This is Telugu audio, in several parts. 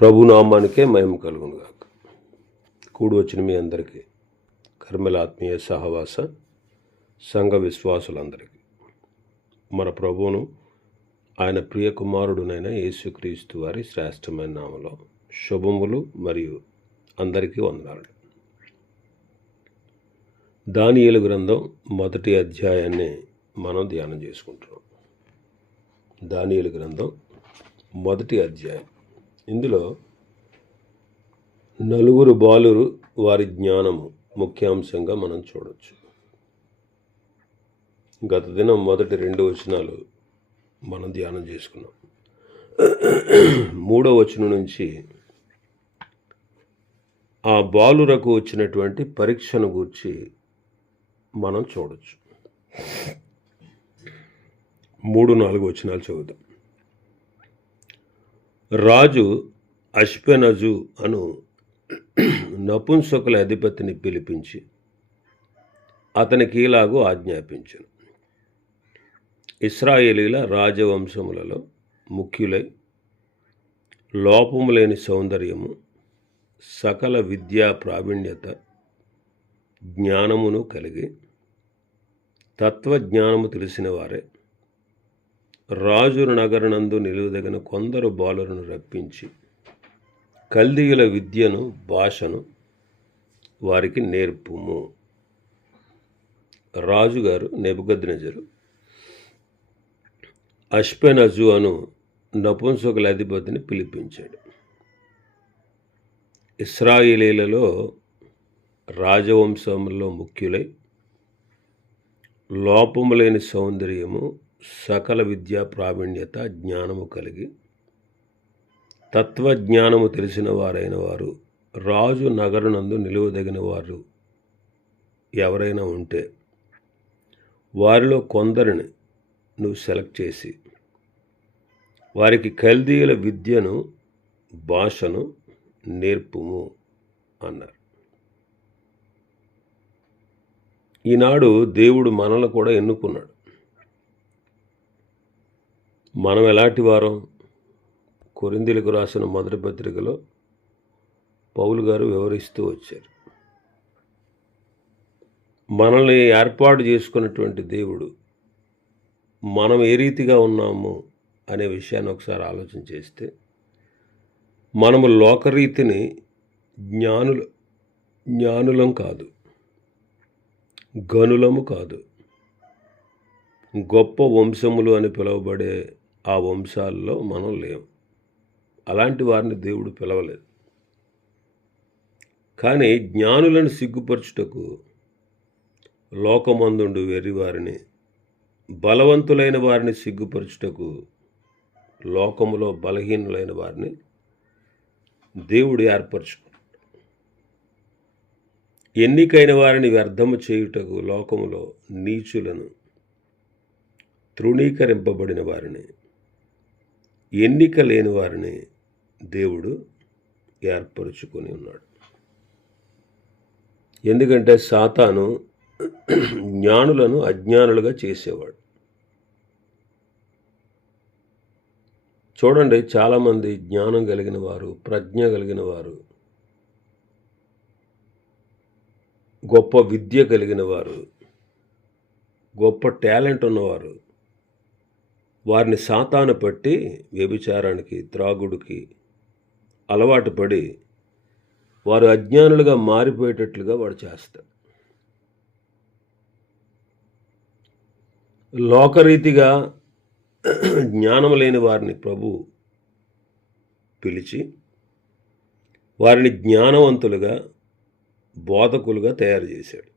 ప్రభునామానికే మహిమ కలుగును గాక. కూడి వచ్చిన మీ అందరికీ కర్మల ఆత్మీయ సహవాస సంఘ విశ్వాసులందరికీ మన ప్రభువును ఆయన ప్రియ కుమారుడునైన యేసుక్రీస్తు వారి శ్రేష్టమైన నామలో శుభములు మరియు అందరికీ వందనాలు. దానియేలు గ్రంథం మొదటి అధ్యాయాన్ని మనం ధ్యానం చేసుకుంటున్నాం. దానియేలు గ్రంథం మొదటి అధ్యాయం. ఇందులో నలుగురు బాలురు వారి జ్ఞానము ముఖ్యాంశంగా మనం చూడవచ్చు. గత దినం మొదటి 2 వచనాలు మనం ధ్యానం చేసుకున్నాం. 3వ వచనం నుంచి ఆ బాలురకు వచ్చినటువంటి పరీక్షను గూర్చి మనం చూడవచ్చు. 3-4 వచనాలు చదువుదాం. రాజు అష్పెనజు అను నపుంసకుల అధిపతిని పిలిపించి అతనికి ఇలాగూ ఆజ్ఞాపించెను. ఇశ్రాయేలీల రాజవంశములలో ముఖ్యులై లోపము లేని సౌందర్యము, సకల విద్యా ప్రావీణ్యత, జ్ఞానమును కలిగి తత్వజ్ఞానము తెలిసిన వారే రాజు నగరనందు నిలువదగిన కొందరు బాలులను రప్పించి కల్దీయుల విద్యను, భాషను వారికి నేర్పుము. రాజుగారు నెబుకద్నెజరు అష్పెనజు అను నపుంసకుల అధిపతిని పిలిపించాడు. ఇశ్రాయేలీలలో రాజవంశంలో ముఖ్యులై లోపము లేని సౌందర్యము, సకల విద్యా ప్రావీణ్యత, జ్ఞానము కలిగి తత్వజ్ఞానము తెలిసిన వారైన వారు రాజు నగరనందు నిలువదగిన వారు ఎవరైనా ఉంటే వారిలో కొందరిని నువ్వు సెలెక్ట్ చేసి వారికి కల్దీయుల విద్యను, భాషను నేర్పుము అన్నారు. ఈనాడు దేవుడు మనల్ని కూడా ఎన్నుకున్నాడు. మనం ఎలాంటి వారం? కొరింథీయులకు రాసిన మొదటి పత్రికలో పౌలు గారు వివరిస్తూ వచ్చారు. మనల్ని ఏర్పాటు చేసుకున్నటువంటి దేవుడు మనం ఏ రీతిగా ఉన్నాము అనే విషయాన్ని ఒకసారి ఆలోచన చేస్తే, మనము లోకరీతిని జ్ఞానులం కాదు, గనులము కాదు, గొప్ప వంశములు అని పిలువబడే ఆ వంశాల్లో మనం లేము. అలాంటి వారిని దేవుడు పిలవలేదు. కానీ జ్ఞానులను సిగ్గుపరచుటకు లోకమందుండు వెర్రివారిని, బలవంతులైన వారిని సిగ్గుపరచుటకు లోకములో బలహీనులైన వారిని దేవుడు ఏర్పరచుకున్నాడు. ఎన్నికైన వారిని వ్యర్థము చేయుటకు లోకములో నీచులను, తృణీకరింపబడిన వారిని, ఎన్నిక లేని వారిని దేవుడు ఏర్పరచుకొని ఉన్నాడు. ఎందుకంటే సాతాను జ్ఞానులను అజ్ఞానులుగా చేసేవాడు. చూడండి, చాలామంది జ్ఞానం కలిగిన వారు, ప్రజ్ఞ కలిగిన వారు, గొప్ప విద్య కలిగిన వారు, గొప్ప టాలెంట్ ఉన్నవారు, వారిని సాతాను పట్టి వ్యభిచారానికి, త్రాగుడికి అలవాటు పడి వారు అజ్ఞానులుగా మారిపోయేటట్లుగా వాడు చేస్తాడు. లోకరీతిగా జ్ఞానం లేని వారిని ప్రభు పిలిచి వారిని జ్ఞానవంతులుగా, బోధకులుగా తయారు చేశాడు.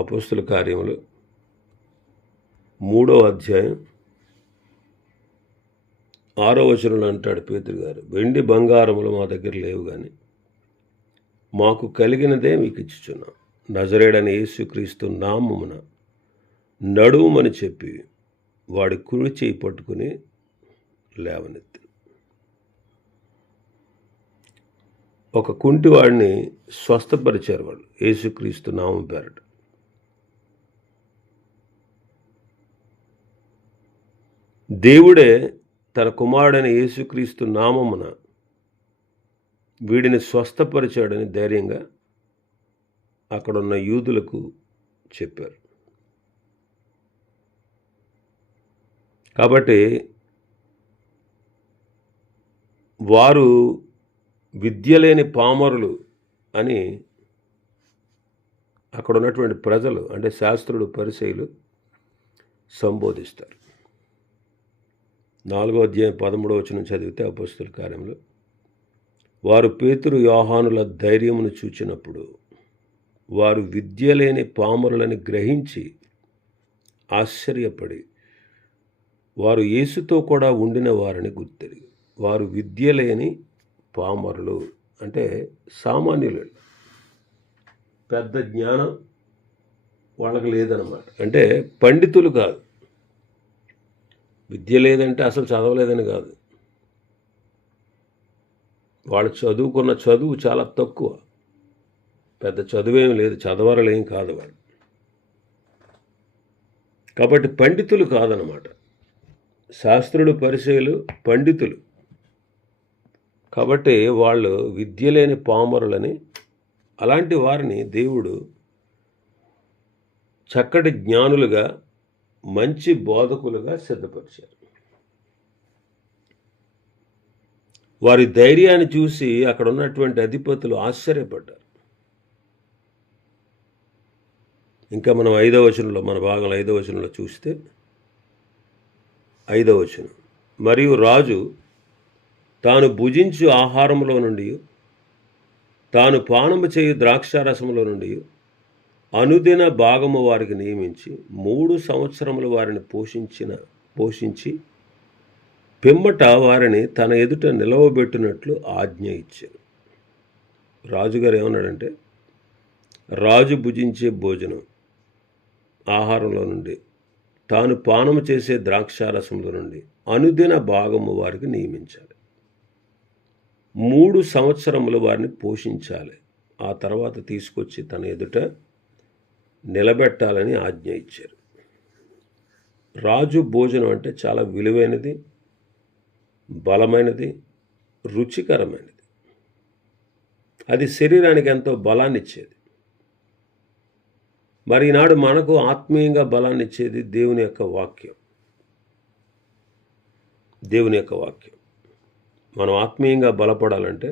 అపోస్తల కార్యములు 3వ అధ్యాయం 6వ వచనంలో అంటాడు పేతురు గారు, వెండి బంగారములు మా దగ్గర లేవు, కానీ మాకు కలిగినదే మీకు ఇచ్చుచున్నాం. నజరేయుడైన యేసుక్రీస్తు నామమున నడువుమని చెప్పి వాడి కుడి చేయి పట్టుకుని లేవనెత్తి ఒక కుంటివాడిని స్వస్థపరిచారు వాళ్ళు యేసుక్రీస్తు నామం పేరట. దేవుడే తన కుమారుడైన యేసుక్రీస్తు నామమున వీడిని స్వస్థపరిచాడని ధైర్యంగా అక్కడున్న యూదులకు చెప్పారు. కాబట్టి వారు విద్య లేని పామరులు అని అక్కడ ఉన్నటువంటి ప్రజలు, అంటే శాస్త్రులు, పరిసయ్యులు సంబోధిస్తారు. 4వ అధ్యాయం 13వ వచనం చదివితే అపొస్తలుల కార్యములు, వారు పేతురు యోహానుల ధైర్యమును చూచినప్పుడు వారు విద్య లేని పామరులని గ్రహించి ఆశ్చర్యపడి వారు యేసుతో కూడా ఉండిన వారిని గుర్తెరిగి. వారు విద్య లేని పామరులు అంటే సామాన్యులు, పెద్ద జ్ఞానం వాళ్ళకి లేదన్నమాట. అంటే పండితులు కాదు. విద్య లేదంటే అసలు చదవలేదని కాదు, వాళ్ళు చదువుకున్న చదువు చాలా తక్కువ, పెద్ద చదువేం లేదు, చదవరలేం కాదు వాళ్ళు. కాబట్టి పండితులు కాదనమాట. శాస్త్రులు, పరిసయ్యులు పండితులు. కాబట్టి వాళ్ళు విద్య లేని పామరులని, అలాంటి వారిని దేవుడు చక్కటి జ్ఞానులుగా, మంచి బోధకులుగా సిద్ధపరిచారు. వారి ధైర్యాన్ని చూసి అక్కడ ఉన్నటువంటి అధిపతులు ఆశ్చర్యపడ్డారు. ఇంకా మనం 5వ వచనంలో, మన భాగంలో 5వ వచనంలో చూస్తే 5వ వచనం, మరియు రాజు తాను భుజించు ఆహారంలో నుండి, తాను పానము చేయు ద్రాక్షారసములో నుండి అనుదిన భాగము వారికి నియమించి 3 సంవత్సరములు వారిని పోషించి పిమ్మట వారిని తన ఎదుట నిలవబెట్టినట్లు ఆజ్ఞ ఇచ్చారు. రాజుగారు ఏమన్నాడంటే, రాజు భుజించే భోజనం ఆహారంలో నుండి, తాను పానము చేసే ద్రాక్షారసంలో నుండి అనుదిన భాగము వారికి నియమించాలి. 3 సంవత్సరములు వారిని పోషించాలి. ఆ తర్వాత తీసుకొచ్చి తన ఎదుట నిలబెట్టాలని ఆజ్ఞ ఇచ్చారు. రాజు భోజనం అంటే చాలా విలువైనది, బలమైనది, రుచికరమైనది. అది శరీరానికి ఎంతో బలాన్ని ఇచ్చేది. మరి ఈనాడు మనకు ఆత్మీయంగా బలాన్ని ఇచ్చేది దేవుని యొక్క వాక్యం. దేవుని యొక్క వాక్యం. మనం ఆత్మీయంగా బలపడాలంటే,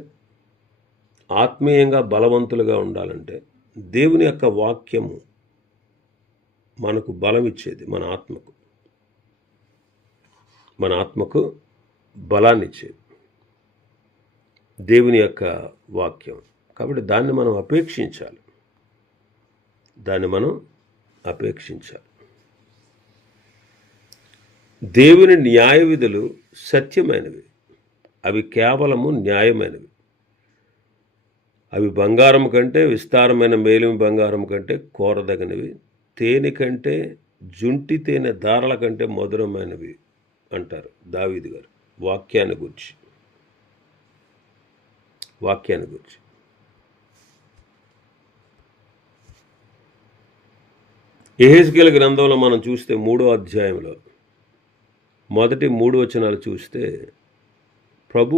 ఆత్మీయంగా బలవంతులుగా ఉండాలంటే దేవుని యొక్క వాక్యము మనకు బలం ఇచ్చేది. మన ఆత్మకు బలాన్ని ఇచ్చేది దేవుని యొక్క వాక్యం. కాబట్టి దాన్ని మనం అపేక్షించాలి. దేవుని న్యాయ విధులు సత్యమైనవి, అవి కేవలము న్యాయమైనవి. అవి బంగారం కంటే, విస్తారమైన మేలిమి బంగారం కంటే కోరదగినవి, తేనె కంటే, జుంటి తేనె దారల కంటే మధురమైనవి అంటారు దావీదు గారు వాక్యాన్ని గురించి. యెహెజ్కేలు గ్రంథంలో మనం చూస్తే 3వ అధ్యాయంలో మొదటి 3 వచనాలు చూస్తే ప్రభు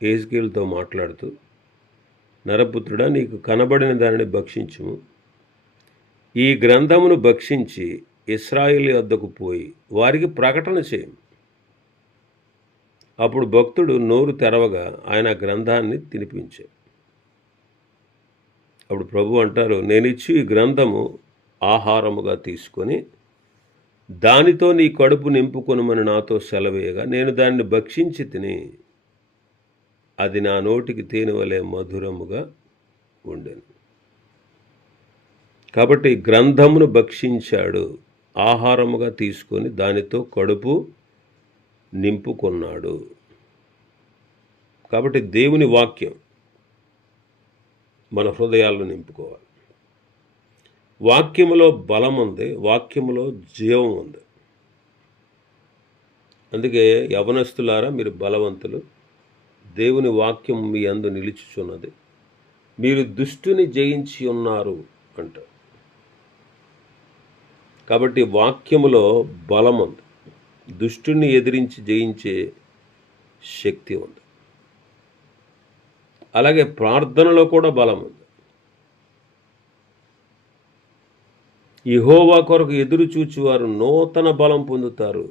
యెహెజ్కేలుతో మాట్లాడుతూ, నరపుత్రుడా, నీకు కనబడిన దానిని భక్షించుము, ఈ గ్రంథమును భక్షించి ఇశ్రాయేలు వద్దకు పోయి వారికి ప్రకటన చేయము. అప్పుడు భక్తుడు నోరు తెరవగా ఆయన గ్రంథాన్ని తినిపించాడు. అప్పుడు ప్రభు అంటారు, నేనిచ్చి ఈ గ్రంథము ఆహారముగా తీసుకొని దానితో నీ కడుపు నింపుకొనుమని నాతో సెలవేయగా నేను దాన్ని భక్షించి తిని అది నా నోటికి తేనె వలె మధురముగా ఉండెను. కాబట్టి గ్రంథమును భక్షించాడు, ఆహారముగా తీసుకొని దానితో కడుపు నింపుకున్నాడు. కాబట్టి దేవుని వాక్యం మన హృదయాలను నింపుకోవాలి. వాక్యములో బలం ఉంది, వాక్యములో జీవం ఉంది. అందుకే యవనస్తులారా, మీరు బలవంతులు, దేవుని వాక్యం మీ యందు నిలుచుచున్నది, మీరు దుష్టుని జయించి ఉన్నారు అంటారు. కాబట్టి వాక్యములో బలం ఉంది. దుష్టుని ఎదిరించి జయించే శక్తి ఉంది. అలాగే ప్రార్థనలో కూడా బలం ఉంది. యెహోవా కొరకు ఎదురు చూచువారు నూతన బలం పొందుతారు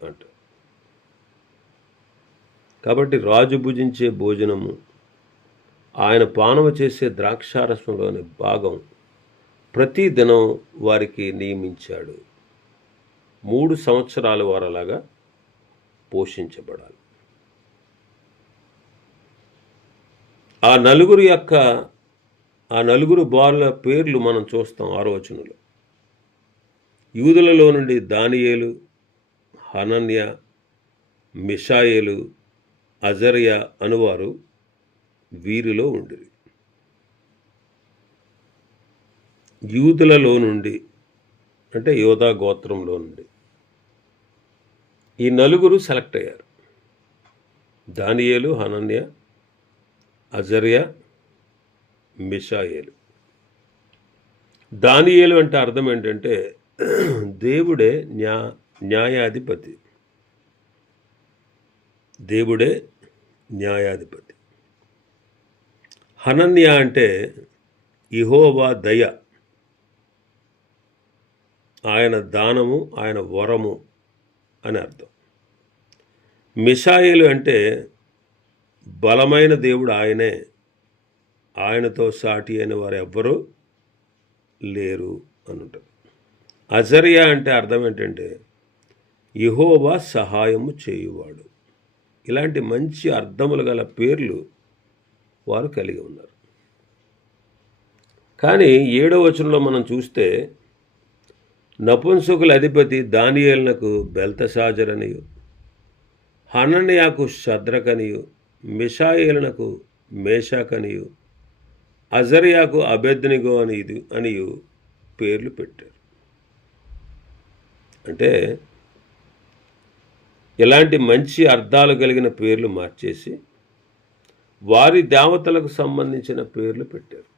అంట. కాబట్టి రాజు భుజించే భోజనము, ఆయన పానము చేసే ద్రాక్షారసంలోని భాగం ప్రతి దినం వారికి నియమించాడు. 3 సంవత్సరాలు వారు అలాగా పోషించబడాలి. ఆ నలుగురు బాలుల పేర్లు మనం చూస్తాం 6వ వచనంలో. యూదులలో నుండి దానియేలు, హనన్య, మిషాయేలు, అజర్యా అనువారు వీరిలో ఉండిరి. యూదులలో నుండి అంటే యోధా గోత్రంలో నుండి ఈ నలుగురు సెలెక్ట్ అయ్యారు. దానియేలు, హనన్య, అజర్యా, మిషాయేలు. దానియేలు అంటే అర్థం ఏంటంటే దేవుడే న్యాయాధిపతి. దేవుడే న్యాయాధిపతి. హనన్య అంటే యెహోవా దయ, ఆయన దానము, ఆయన వరము అని అర్థం. మిషాయేలు అంటే బలమైన దేవుడు ఆయనే, ఆయనతో సాటి అయిన వారు ఎవ్వరూ లేరు అని ఉంటుంది. అజర్యా అంటే అర్థం ఏంటంటే యెహోవా సహాయము చేయువాడు. ఇలాంటి మంచి అర్థములు గల పేర్లు వారు కలిగి ఉన్నారు. కానీ 7వ వచనంలో మనం చూస్తే నపుంసకుల అధిపతి దానియేలునకు బెల్తషాజర్ అనియు, హనన్యాకు షద్రకనియు, మిషాయేలునకు మేషాకనియు, అజర్యాకు అబేద్నెగో అనియు పేర్లు పెట్టారు. అంటే ఇలాంటి మంచి అర్థాలు కలిగిన పేర్లు మార్చేసి వారి దేవతలకు సంబంధించిన పేర్లు పెట్టారు.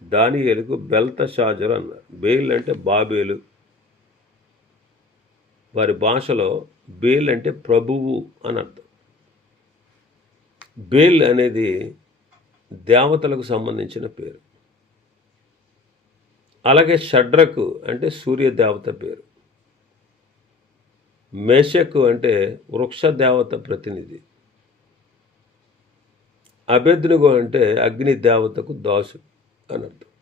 దానియేలుకు బెల్తషాజర్ అన్నారు. బేల్ అంటే బాబేలు. వారి భాషలో బేల్ అంటే ప్రభువు అని అర్థం. బేల్ అనేది దేవతలకు సంబంధించిన పేరు. అలాగే షడ్రకు అంటే సూర్య దేవత పేరు. మేషకు అంటే వృక్ష దేవత ప్రతినిధి. అబేద్నెగో అంటే అగ్ని దేవతకు దాసు అని అర్థం.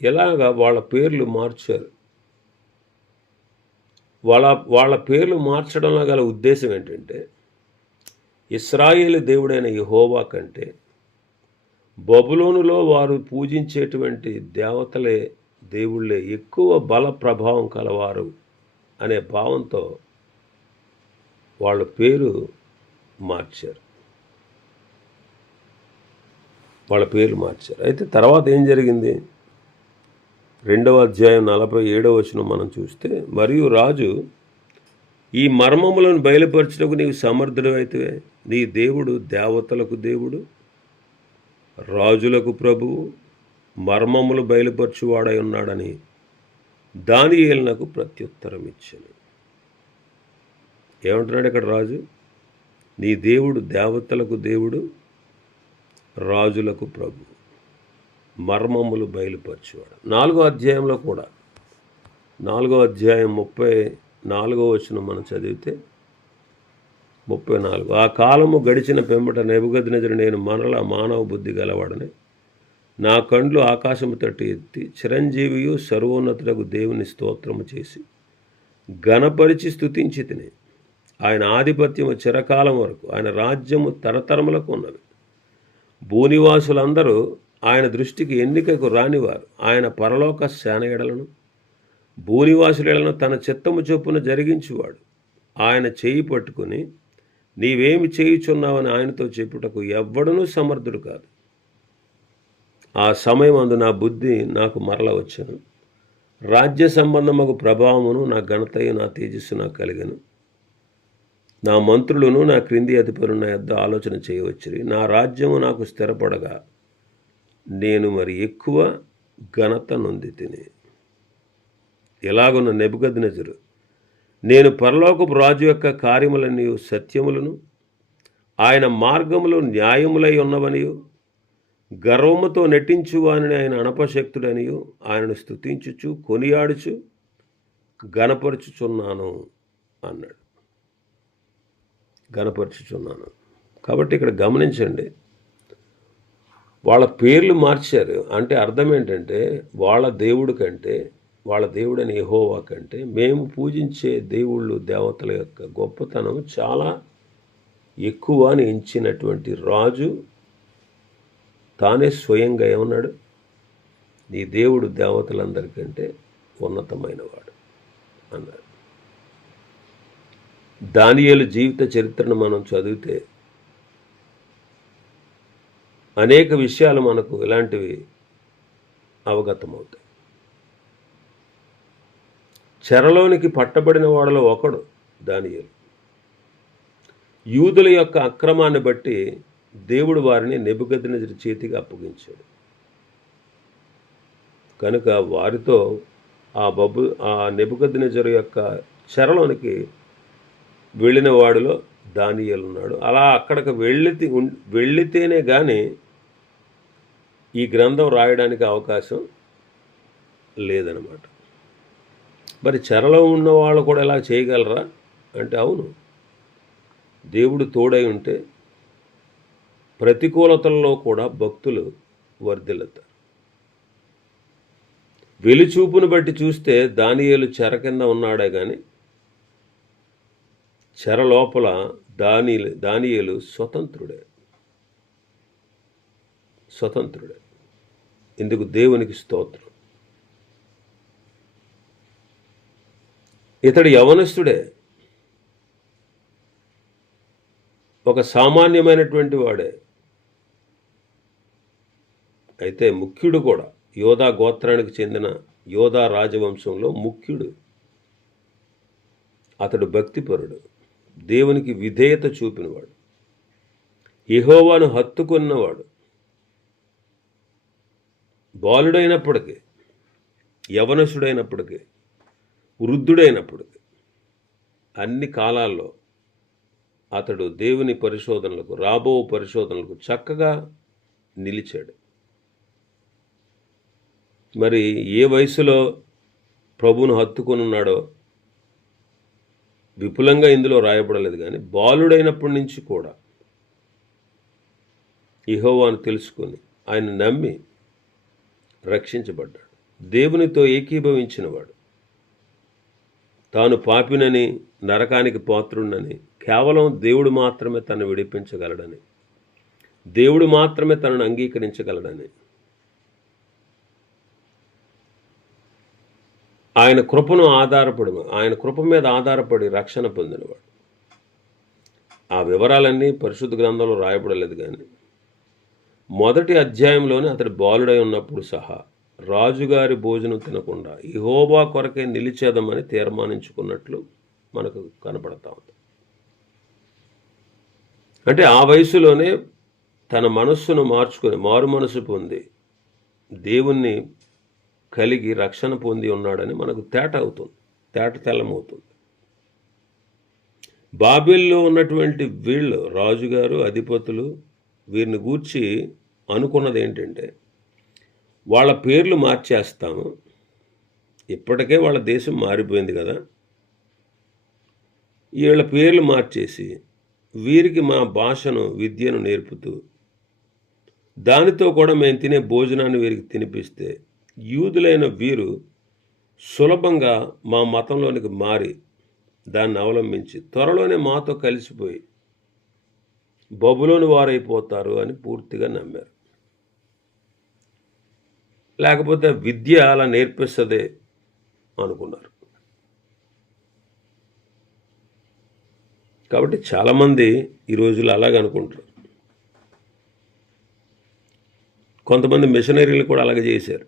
ఇలాగా వాళ్ళ పేర్లు మార్చారు. వాళ్ళ పేర్లు మార్చడంలో గల ఉద్దేశం ఏంటంటే ఇశ్రాయేలు దేవుడైన యెహోవా కంటే బబులోనులో వారు పూజించేటువంటి దేవతలే, దేవుళ్ళే ఎక్కువ బల ప్రభావం కలవారు అనే భావంతో వాళ్ళ పేరు మార్చారు. అయితే తర్వాత ఏం జరిగింది? 2వ అధ్యాయం 47వ వచనం మనం చూస్తే, మరియు రాజు, ఈ మర్మములను బయలుపరచుటకు నీవు సమర్థుడు అయితేవే, నీ దేవుడు దేవతలకు దేవుడు, రాజులకు ప్రభువు, మర్మములు బయలుపరచువాడై ఉన్నాడని దానియేలునకు ప్రత్యుత్తరం ఇచ్చాను. ఏమంటున్నాడు ఇక్కడ రాజు? నీ దేవుడు దేవతలకు దేవుడు, రాజులకు ప్రభు, మర్మములు బయలుపరచువాడు. 4వ అధ్యాయంలో కూడా 4వ అధ్యాయం 34వ వచనం మనం చదివితే 34, ఆ కాలము గడిచిన పెంబట నెబుకద్నెజరు, నేను మరలా మానవ బుద్ధి గలవాడని నా కండ్లు ఆకాశము తట్టు ఎత్తి చిరంజీవియు సర్వోన్నతులకు దేవుని స్తోత్రము చేసి ఘనపరిచి స్తుతించి తిని, ఆయన ఆధిపత్యము చిరకాలం వరకు, ఆయన రాజ్యము తరతరములకు ఉన్నవి. భూనివాసులందరూ ఆయన దృష్టికి ఎన్నికకు రానివారు. ఆయన పరలోక సేన ఎడలను భూనివాసుల ఎడలను తన చిత్తము చొప్పున జరిగించువాడు. ఆయన చేయి పట్టుకుని నీవేమి చేయుచున్నావని ఆయనతో చెప్పుటకు ఎవ్వడనూ సమర్థుడు కాదు. ఆ సమయం అందు నా బుద్ధి నాకు మరల వచ్చెను. రాజ్య సంబంధముకు ప్రభావమును నా ఘనతయు నా తేజస్సు నాకు కలిగెను. నా మంత్రులను నా క్రింది అధిపరులు నా యొద్ద ఆలోచన చేయవచ్చిరి. నా రాజ్యము నాకు స్థిరపడగా నేను మరి ఎక్కువ ఘనత నొంది తిని. ఎలాగున్న నెబుకద్నెజరు నేను పరలోకపు రాజు యొక్క కార్యములన్నీ సత్యములను, ఆయన మార్గములు న్యాయములై ఉన్నవనియు, గర్వముతో నటించువాని ఆయన అనపశక్తుడనియు ఆయనను స్తుతించుచు కొనియాడుచు గణపరుచుచున్నాను అన్నాడు. గణపరుచుచున్నాను. కాబట్టి ఇక్కడ గమనించండి, వాళ్ళ పేర్లు మార్చారు. అంటే అర్థం ఏంటంటే, వాళ్ళ దేవుడి కంటే, వాళ్ళ దేవుడని యెహోవా కంటే మేము పూజించే దేవుళ్ళు దేవతల యొక్క గొప్పతనం చాలా ఎక్కువ అని ఎంచినటువంటి రాజు తానే స్వయంగా ఏమన్నాడు, నీ దేవుడు దేవతలందరికంటే ఉన్నతమైన వాడు అన్నాడు. దానియేలు జీవిత చరిత్రను మనం చదివితే అనేక విషయాలు మనకు ఇలాంటివి అవగతమవుతాయి. చెరలోనికి పట్టబడిన వాడిలో ఒకడు దానియేలు. యూదుల యొక్క అక్రమాన్ని బట్టి దేవుడు వారిని నెబుకద్నెజరు చేతికి అప్పగించాడు. కనుక వారితో ఆ నెబుకద్నెజరు యొక్క చెరలోనికి వెళ్ళిన వాడిలో దానియేలు ఉన్నాడు. అలా అక్కడికి వెళ్ళితేనే కానీ ఈ గ్రంథం రాయడానికి అవకాశం లేదనమాట. మరి చెరలో ఉన్న వాళ్ళు కూడా ఎలా చేయగలరా అంటే, అవును, దేవుడు తోడై ఉంటే ప్రతికూలతల్లో కూడా భక్తులు వర్ధిల్లుతారు. వెలిచూపును బట్టి చూస్తే దానియేలు చెర కింద ఉన్నాడే కానీ చెర లోపల దానియేలు స్వతంత్రుడే. ఇందుకు దేవునికి స్తోత్రం. ఇతడు యవనస్తుడే, ఒక సామాన్యమైనటువంటి వాడే, అయితే ముఖ్యుడు కూడా. యోధా గోత్రానికి చెందిన యోధా రాజవంశంలో ముఖ్యుడు. అతడు భక్తిపరుడు, దేవునికి విధేయత చూపినవాడు, యెహోవాను హత్తుకున్నవాడు. బాలుడైనప్పటికీ, యవనసుడైనప్పటికీ, వృద్ధుడైనప్పటికీ అన్ని కాలాల్లో అతడు దేవుని పరిశోధనలకు, రాబో పరిశోధనలకు చక్కగా నిలిచాడు. మరి ఏ వయసులో ప్రభువును హత్తుకొని ఉన్నాడో విపులంగా ఇందులో రాయబడలేదు, కానీ బాలుడైనప్పటి నుంచి కూడా యెహోవాను తెలుసుకొని ఆయన నమ్మి రక్షించబడ్డాడు. దేవునితో ఏకీభవించినవాడు. తాను పాపినని, నరకానికి పాత్రుడని, కేవలం దేవుడు మాత్రమే తనను విడిపించగలడని, దేవుడు మాత్రమే తనను అంగీకరించగలడని, ఆయన కృప మీద ఆధారపడి రక్షణ పొందినవాడు. ఆ వివరాలన్నీ పరిశుద్ధ గ్రంథంలో రాయబడలేదు, కానీ మొదటి అధ్యాయంలోనే అతడు బాలుడై ఉన్నప్పుడు సహా రాజుగారి భోజనం తినకుండా యెహోవా కొరకే నిలిచేదమని తీర్మానించుకున్నట్లు మనకు కనపడతా ఉంది. అంటే ఆ వయసులోనే తన మనస్సును మార్చుకొని, మారు మనసు పొంది, దేవుణ్ణి కలిగి రక్షణ పొంది ఉన్నాడని మనకు తెల్లమవుతుంది. బాబెల్లో ఉన్నటువంటి వీళ్ళు, రాజుగారు, అధిపతులు, వీరిని గూర్చి అనుకున్నది ఏంటంటే, వాళ్ళ పేర్లు మార్చేస్తాము, ఇప్పటికే వాళ్ళ దేశం మారిపోయింది కదా, వీళ్ళ పేర్లు మార్చేసి వీరికి మా భాషను, విద్యను నేర్పుతూ దానితో కూడా మేము తినే భోజనాన్ని వీరికి తినిపిస్తే యూదులైన వీరు సులభంగా మా మతంలోనికి మారి దాన్ని అవలంబించి త్వరలోనే మాతో కలిసిపోయి బబులోని వారైపోతారు అని పూర్తిగా నమ్మారు. లేకపోతే విద్య అలా నేర్పిస్తుందే అనుకున్నారు. కాబట్టి చాలామంది ఈ రోజుల్లో అలాగే అనుకుంటారు. కొంతమంది మిషనరీలు కూడా అలాగే చేశారు.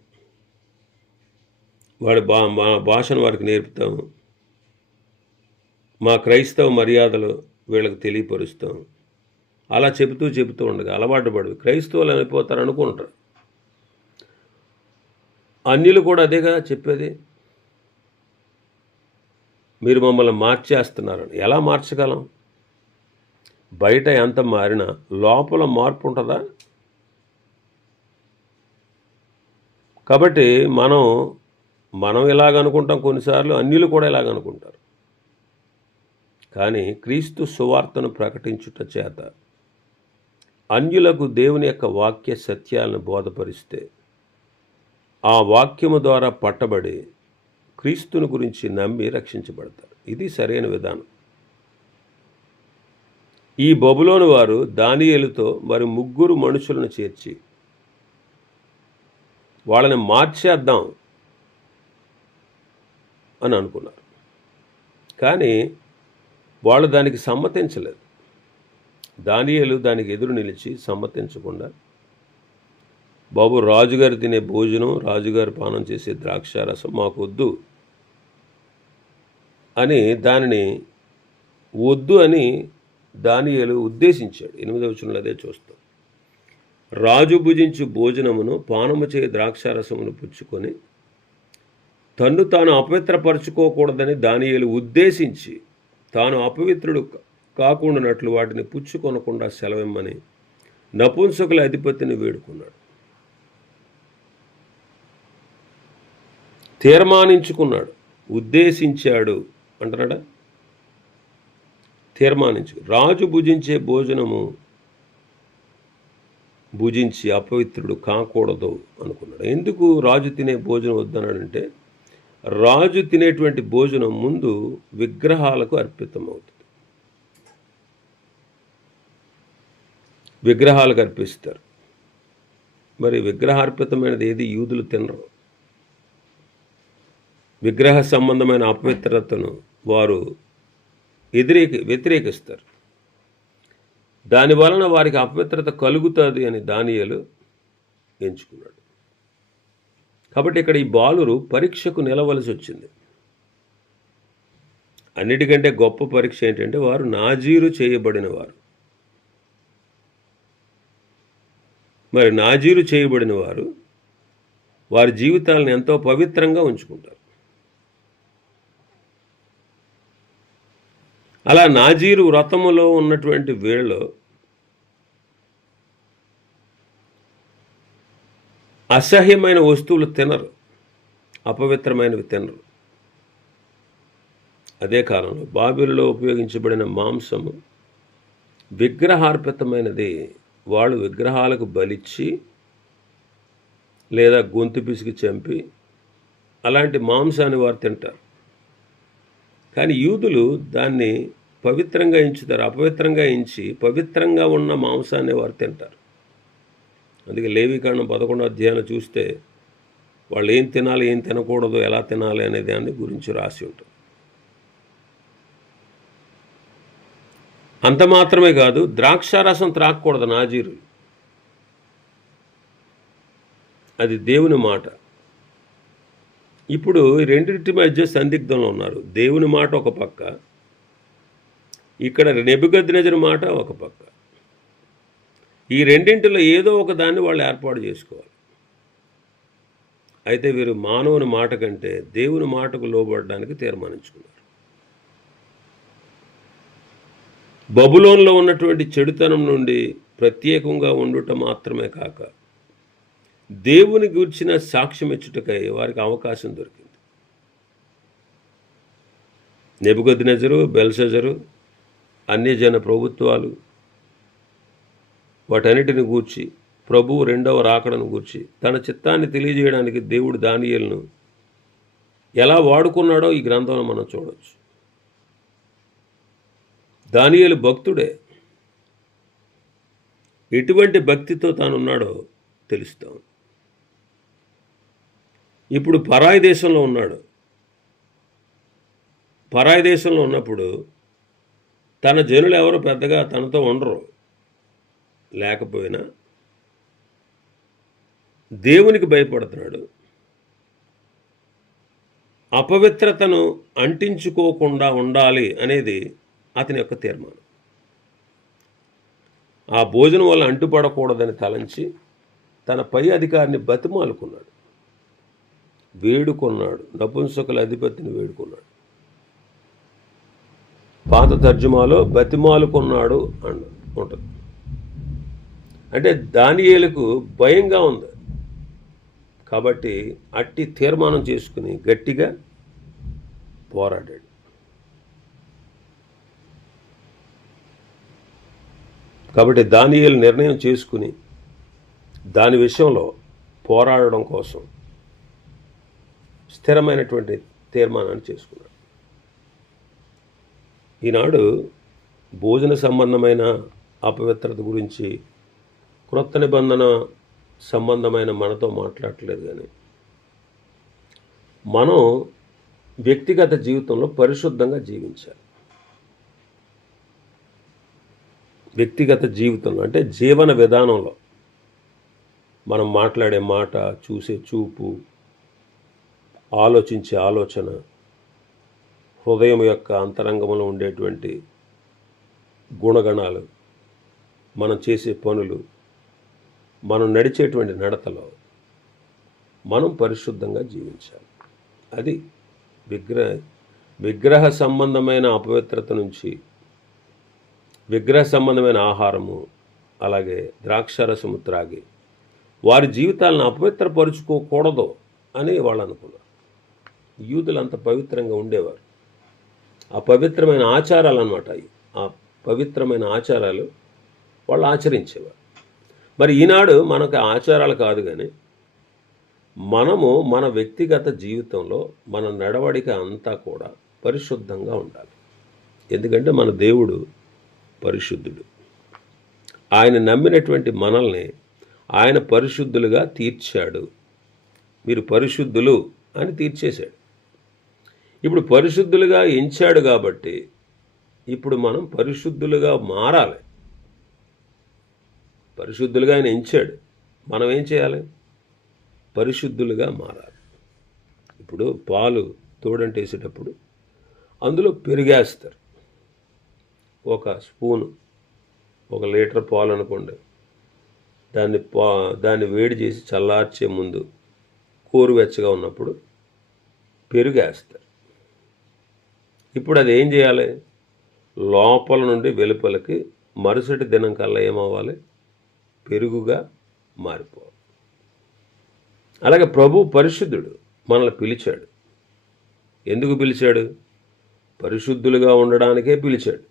మా భాషను వారికి నేర్పుతాము, మా క్రైస్తవ మర్యాదలు వీళ్ళకి తెలియపరుస్తాం, అలా చెబుతూ ఉండగా అలవాటు పడి క్రైస్తవులు అయిపోతారు అనుకుంటారు. అన్యులు కూడా అదేగా చెప్పేది. మీరు మమ్మల్ని మార్చేస్తున్నారని. ఎలా మార్చగలం? బయట ఎంత మారినా లోపల మార్పు ఉంటుందా? కాబట్టి మనం ఇలాగనుకుంటాం, కొన్నిసార్లు అన్యులు కూడా ఇలాగనుకుంటారు. కానీ క్రీస్తు సువార్తను ప్రకటించుట చేత అన్యులకు దేవుని యొక్క వాక్య సత్యాలను బోధపరిస్తే ఆ వాక్యము ద్వారా పట్టబడి క్రీస్తుని గురించి నమ్మి రక్షించబడతారు. ఇది సరైన విధానం. ఈ బబులోను వారు దానియేలుతో మరి 3 మనుషులను చేర్చి వాళ్ళని మార్చేద్దాం అని అనుకున్నారు. కానీ వాళ్ళు దానికి సమ్మతించలేదు. దానియేలు దానికి ఎదురు నిలిచి సమ్మతించకుండా, బాబు, రాజుగారు తినే భోజనం, రాజుగారు పానం చేసే ద్రాక్షారసం మాకు వద్దు అని దానిని వద్దు అని దానియేలు ఉద్దేశించాడు. 8వ వచనంలో అదే చూస్తాం. రాజు భుజించు భోజనమును పానము చేయ ద్రాక్షారసమును పుచ్చుకొని తన్ను తాను అపవిత్రపరచుకోకూడదని దానియేలు ఉద్దేశించి తాను అపవిత్రుడు కాకుండానట్లు వాటిని పుచ్చుకొనకుండా సెలవిమ్మని నపుంసకుల అధిపతిని వేడుకున్నాడు. తీర్మానించుకున్నాడు. ఉద్దేశించాడు అంటున్నాడా? రాజు భుజించే భోజనము భుజించి అపవిత్రుడు కాకూడదు అనుకున్నాడు. ఎందుకు రాజు తినే భోజనం వద్దన్నాడంటే, రాజు తినేటువంటి భోజనం ముందు విగ్రహాలకు అర్పితమవుతుంది. విగ్రహాలకు అర్పిస్తారు. మరి విగ్రహార్పితమైనది ఏది యూదులు తినరు. విగ్రహ సంబంధమైన అపవిత్రతను వారు వ్యతిరేకిస్తారు. దాని వలన వారికి అపవిత్రత కలుగుతుంది అని దానియేలు ఎంచుకున్నాడు. కాబట్టి ఇక్కడ ఈ బాలురు పరీక్షకు నిలవలసి వచ్చింది. అన్నిటికంటే గొప్ప పరీక్ష ఏంటంటే వారు నాజీరు చేయబడిన వారు. మరి నాజీరు చేయబడిన వారు వారి జీవితాలను ఎంతో పవిత్రంగా ఉంచుకుంటారు. అలా నాజీరు వ్రతములో ఉన్నటువంటి వీళ్ళు అసహ్యమైన వస్తువులు తినరు, అపవిత్రమైనవి తినరు. అదే కాలంలో బాబిలులో ఉపయోగించబడిన మాంసము విగ్రహార్పితమైనది. వాళ్ళు విగ్రహాలకు బలిచ్చి లేదా గొంతు పిసికి చంపి అలాంటి మాంసాన్ని వారు తింటారు. కానీ యూదులు దాన్ని పవిత్రంగా ఎంచుతారు. అపవిత్రంగా ఎంచి పవిత్రంగా ఉన్న మాంసాన్ని వారు తింటారు. అందుకే లేవీకాండం 11వ అధ్యాయంలో చూస్తే వాళ్ళు ఏం తినాలి, ఏం తినకూడదు, ఎలా తినాలి అనే దాని గురించి రాసి ఉంటుంది. అంత మాత్రమే కాదు, ద్రాక్షారసం త్రాగకూడదు నాజీరు. అది దేవుని మాట. ఇప్పుడు ఈ రెండింటి మధ్య సందిగ్ధంలో ఉన్నారు. దేవుని మాట ఒక పక్క, ఇక్కడ నెబుకద్నెజరు మాట ఒక పక్క. ఈ రెండింటిలో ఏదో ఒక దాన్ని వాళ్ళు ఏర్పాటు చేసుకోవాలి. అయితే వీరు మానవుని మాట కంటే దేవుని మాటకు లోబడడానికి తీర్మానించుకున్నారు. బబులోన్లో ఉన్నటువంటి చెడుతనం నుండి ప్రత్యేకంగా ఉండుట మాత్రమే కాక దేవుని గూర్చిన సాక్ష్యం ఇచ్చుటకై వారికి అవకాశం దొరికింది. నెబుకద్నెజరు, బెల్షజరు, అన్యజన ప్రభుత్వాలు వాటన్నిటిని గూర్చి, ప్రభువు 2వ రాకడను గూర్చి తన చిత్తాన్ని తెలియజేయడానికి దేవుడు దానియేలును ఎలా వాడుకున్నాడో ఈ గ్రంథంలో మనం చూడవచ్చు. దానియేలు భక్తుడే. ఎటువంటి భక్తితో తానున్నాడో తెలుస్తాం. ఇప్పుడు పరాయి దేశంలో ఉన్నాడు. పరాయి దేశంలో ఉన్నప్పుడు తన జనులు ఎవరు పెద్దగా తనతో ఉండరు. లేకపోయినా దేవునికి భయపడుతున్నాడు. అపవిత్రతను అంటించుకోకుండా ఉండాలి అనేది అతని యొక్క తీర్మానం. ఆ భోజనం వల్ల అంటుపడకూడదని తలంచి తన పై అధికారిని బతిమాలుకున్నాడు, వేడుకున్నాడు, నపుంసకుల అధిపతిని వేడుకున్నాడు. పాత తర్జుమాలో బతిమాలుకున్నాడు అండ్ ఉంటుంది. అంటే దానియేలుకు భయంగా ఉంది కాబట్టి అట్టి తీర్మానం చేసుకుని గట్టిగా పోరాడాడు. కాబట్టి దానియేలు నిర్ణయం చేసుకుని దాని విషయంలో పోరాడడం కోసం స్థిరమైనటువంటి తీర్మానాన్ని చేసుకున్నాడు. ఈనాడు భోజన సంబంధమైన అపవిత్రత గురించి క్రొత్త నిబంధన సంబంధమైన మనతో మాట్లాడట్లేదు, కానీ మనం వ్యక్తిగత జీవితంలో పరిశుద్ధంగా జీవించాలి. వ్యక్తిగత జీవితంలో అంటే జీవన విధానంలో మనం మాట్లాడే మాట, చూసే చూపు, ఆలోచించే ఆలోచన, హృదయం యొక్క అంతరంగంలో ఉండేటువంటి గుణగణాలు, మనం చేసే పనులు, మనం నడిచేటువంటి నడతలో మనం పరిశుద్ధంగా జీవించాలి. అది విగ్రహ సంబంధమైన అపవిత్రత నుంచి, విగ్రహ సంబంధమైన ఆహారము, అలాగే ద్రాక్షారసము త్రాగి వారి జీవితాలను అపవిత్రపరుచుకోకూడదు అని వాళ్ళు అనుకున్నారు. యూదులు అంత పవిత్రంగా ఉండేవారు. ఆ పవిత్రమైన ఆచారాలు అన్నమాట. ఆ పవిత్రమైన ఆచారాలు వాళ్ళు ఆచరించేవారు. మరి ఈనాడు మనకు ఆచారాలు కాదు, కానీ మనము మన వ్యక్తిగత జీవితంలో మన నడవడిక అంతా కూడా పరిశుద్ధంగా ఉండాలి. ఎందుకంటే మన దేవుడు పరిశుద్ధుడు. ఆయన నమ్మినటువంటి మనల్ని ఆయన పరిశుద్ధులుగా తీర్చాడు. మీరు పరిశుద్ధులు అని తీర్చేశాడు. ఇప్పుడు పరిశుద్ధులుగా ఎంచాడు కాబట్టి ఇప్పుడు మనం పరిశుద్ధులుగా మారాలి. పరిశుద్ధులుగా ఆయన ఎంచాడు, మనం ఏం చేయాలి? పరిశుద్ధులుగా మారాలి. ఇప్పుడు పాలు తోడంటేసేటప్పుడు అందులో పెరుగేస్తారు. ఒక స్పూను, 1 లీటర్ పాలు అనుకోండి, దాన్ని వేడి చేసి చల్లార్చే ముందు గోరువెచ్చగా ఉన్నప్పుడు పెరుగేస్తారు. ఇప్పుడు అది ఏం చేయాలి? లోపల నుండి వెలుపలకి మరుసటి దినం కల్లా ఏమవ్వాలి? పెరుగుగా మారిపోవాలి. అలాగే ప్రభు పరిశుద్ధుడు, మనల్ని పిలిచాడు. ఎందుకు పిలిచాడు? పరిశుద్ధులుగా ఉండడానికే పిలిచాడు.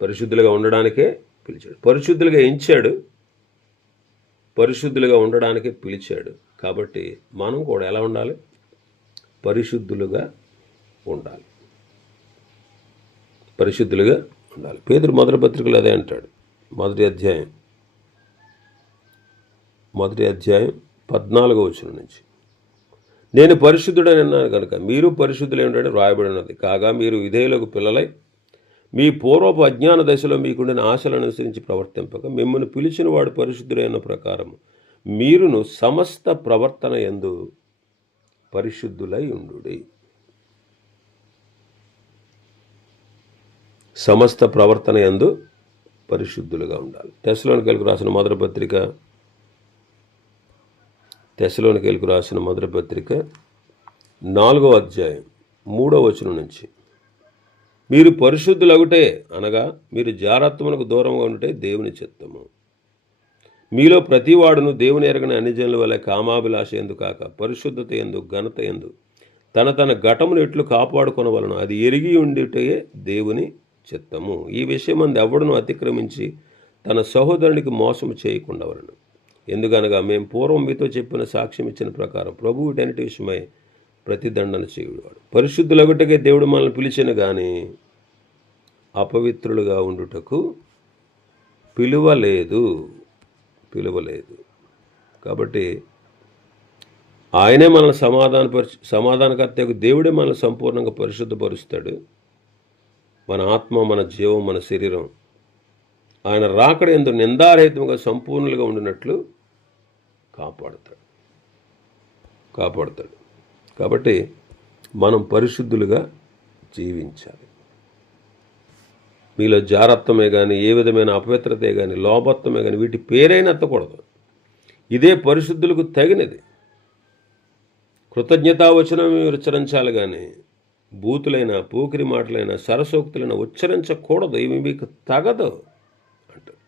పరిశుద్ధులుగా ఉండడానికే పిలిచాడు. పరిశుద్ధులుగా ఎంచాడు, పరిశుద్ధులుగా ఉండడానికే పిలిచాడు. కాబట్టి మనం కూడా ఎలా ఉండాలి? పరిశుద్ధులుగా ఉండాలి. పరిశుద్ధులుగా ఉండాలి. పేతురు మొదటి పత్రికలో అదే అంటాడు. మొదటి అధ్యాయం 14వ వచనం నుంచి, నేను పరిశుద్ధుడని అన్నాను కనుక మీరు పరిశుద్ధులై ఉండని వ్రాయబడి ఉన్నది. కాగా మీరు విధేయులకు పిల్లలై మీ పూర్వపు అజ్ఞాన దశలో మీకుండిన ఆశలను అనుసరించి ప్రవర్తింపక మిమ్మల్ని పిలిచిన వాడు పరిశుద్ధుడైన ప్రకారము మీరును సమస్త ప్రవర్తన యందు పరిశుద్ధులై ఉండుడి. సమస్త ప్రవర్తన యందు పరిశుద్ధులుగా ఉండాలి. తెస్సలోనికైలకు రాసిన మొదటి పత్రిక 4వ అధ్యాయం 3వ వచనం నుంచి, మీరు పరిశుద్ధులగుటే అనగా మీరు జారత్వమునకు దూరంగా ఉంటే దేవుని చిత్తము. మీలో ప్రతివాడును దేవుని ఎరగని అన్ని జనుల వల్ల కామాభిలాష ఎందు కాక పరిశుద్ధత ఎందు ఘనత ఎందు తన ఘటమును ఎట్లు కాపాడుకొనవలన అది ఎరిగి ఉండుటే దేవుని చిత్తము. ఈ విషయం మంది ఎవడును అతిక్రమించి తన సహోదరునికి మోసము చేయకుండా వలన. ఎందుకనగా మేము పూర్వం మీతో చెప్పిన సాక్ష్యం ఇచ్చిన ప్రకారం ప్రభువు వీటన్నిటి విషయమై ప్రతిదండన చేయువాడు. పరిశుద్ధులగుటకే దేవుడు మనల్ని పిలిచిన కానీ అపవిత్రులుగా ఉండుటకు పిలువలేదు. కాబట్టి ఆయనే మనల్ని సమాధానకర్తకు దేవుడే మనల్ని సంపూర్ణంగా పరిశుద్ధపరుస్తాడు. మన ఆత్మ, మన జీవం, మన శరీరం ఆయన రాకడ యందు నిందారహితంగా సంపూర్ణులుగా ఉండినట్లు కాపాడుతాడు. కాబట్టి మనం పరిశుద్ధులుగా జీవించాలి. మీలో జారత్వమే కానీ, ఏ విధమైన అపవిత్రతే కానీ, లోభత్వమే కానీ వీటి పేరైనా ఎత్తకూడదు. ఇదే పరిశుద్ధులకు తగినది. కృతజ్ఞతావచనం ఉచ్చరించాలి కానీ బూతులైన, పోకిరి మాటలైన, సరసోక్తులైన ఉచ్చరించకూడదు, ఇవి మీకు తగదు అంటారు.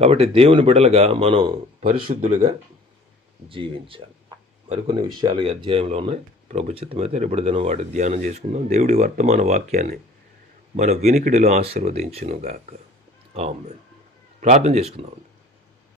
కాబట్టి దేవుని బిడలుగా మనం పరిశుద్ధులుగా జీవించాలి. మరికొన్ని విషయాలు ఈ అధ్యాయంలో ఉన్నాయి. ప్రభు చిత్తమైతే రేపటి దినం వాటి ధ్యానం చేసుకుందాం. దేవుడి వర్తమాన వాక్యాన్ని మన వినికిడిలో ఆశీర్వదించునుగాక. ఆమేన్. ప్రార్థన చేసుకుందాం.